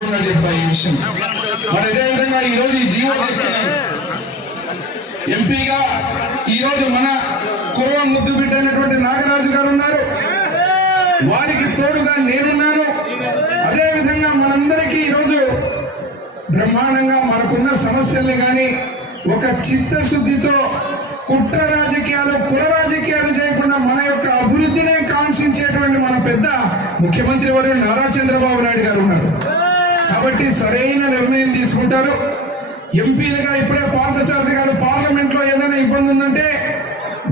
చెప్తా ఈ విషయం మరి అదేవిధంగా ఈ రోజు ఈ జీవో ఎంపీగా ఈ రోజు మన కుర్ర ముద్దు బిడ్డ నాగరాజు గారు ఉన్నారు. వారికి తోడుగా నేనున్నాను. అదే విధంగా మనందరికీ ఈరోజు బ్రహ్మాండంగా మనకున్న సమస్యల్ని కానీ ఒక చిత్తశుద్ధితో కుట్ర రాజకీయాలు కుల రాజకీయాలు చేయకుండా మన యొక్క అభివృద్ధినే కాంక్షించేటువంటి మన పెద్ద ముఖ్యమంత్రి వారు నారా చంద్రబాబు నాయుడు గారు ఉన్నారు. కాబట్టి సరైన నిర్ణయం తీసుకుంటారు. ఎంపీలుగా ఇప్పుడే పార్థసారథి గారు పార్లమెంట్లో ఏదైనా ఇబ్బంది ఉందంటే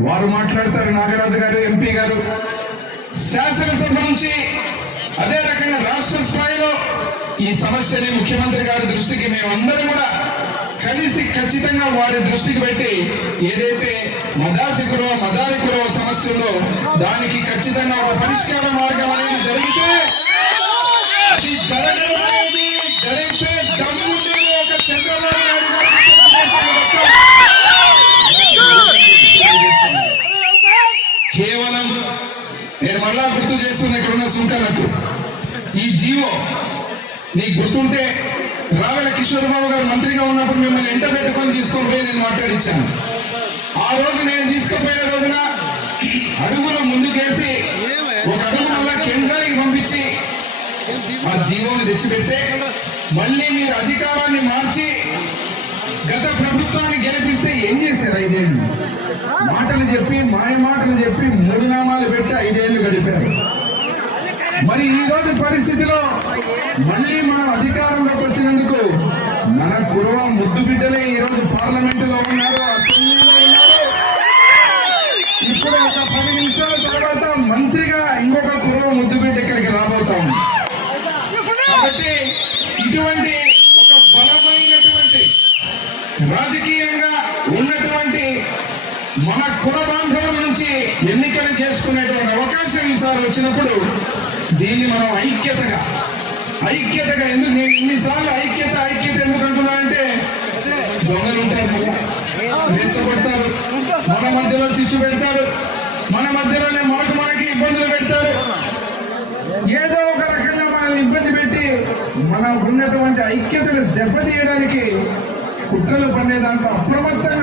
వారు మాట్లాడతారు. నాగరాజు గారు ఎంపీ గారు. శాసనసభ నుంచి అదే రకంగా రాష్ట్ర స్థాయిలో ఈ సమస్యని ముఖ్యమంత్రి గారి దృష్టికి మేమందరం కూడా కలిసి ఖచ్చితంగా వారి దృష్టికి పెట్టి ఏదైతే మదాసికులో మదారికులో సమస్యలో దానికి ఖచ్చితంగా ఒక పరిష్కార మార్గం అనేది జరిగితే నేను మళ్ళా గుర్తు చేస్తున్న ఇక్కడ ఉన్న సుంకలకు ఈ జీవో నీకు గుర్తుంటే రావెల కిషోర్ బాబు గారు మంత్రిగా ఉన్నప్పుడు మిమ్మల్ని ఎంట పెట్టుకొని తీసుకొని పోయి నేను మాట్లాడించాను ఆ రోజు నేను తీసుకుపోయిన రోజున అడుగులు ముందుకేసి ఒక అడుగు మళ్ళా కేంద్రానికి పంపించి ఆ జీవోని తెచ్చిపెట్టే మళ్ళీ మీరు అధికారాన్ని మార్చి గత ప్రభుత్వాన్ని గెలిపిస్తే ఏం చేశారు ఐదేళ్ళు? మాటలు చెప్పి మాయ మాటలు చెప్పి మూడు నామాలు పెట్టి ఐదేళ్ళు గడిపారు మరి ఈ రోజు పరిస్థితిలో మళ్ళీ మనం అధికారంలోకి వచ్చినందుకు మన కురవ ముద్దు బిడ్డలే ఈరోజు రోజు పార్లమెంట్లో ఉన్నారు అసెంబ్లీలో ఉన్నారు. ఇప్పుడు ఒక పది నిమిషాల తర్వాత మంత్రిగా ఇంకొక కురవ ముద్దు బిడ్డ ఇక్కడికి రాబోతాం. కాబట్టి ఇటువంటి ఒక బలమైనటువంటి రాజకీయంగా ఉన్నటువంటి మన కుల బాంధవుల నుంచి ఎన్నికలు చేసుకునేటువంటి అవకాశం ఈసారి వచ్చినప్పుడు దీన్ని మనం ఐక్యతగా ఐక్యతగా ఎందుకు నేను ఇన్నిసార్లు ఐక్యత ఐక్యత ఎందుకు అంటున్నా అంటే దొంగలు ఉంటారు మళ్ళా. రెచ్చగొడతారు. మన మధ్యలో చిచ్చు పెడతారు. మన మధ్యలోనే మనకు మనకి ఇబ్బందులు పెడతారు. ఏదో ఒక రకంగా మనల్ని ఇబ్బంది పెట్టి మనం ఉన్నటువంటి ఐక్యతను దెబ్బతీయడానికి కుట్రలు పడే దాంట్లో అప్రమత్తంగా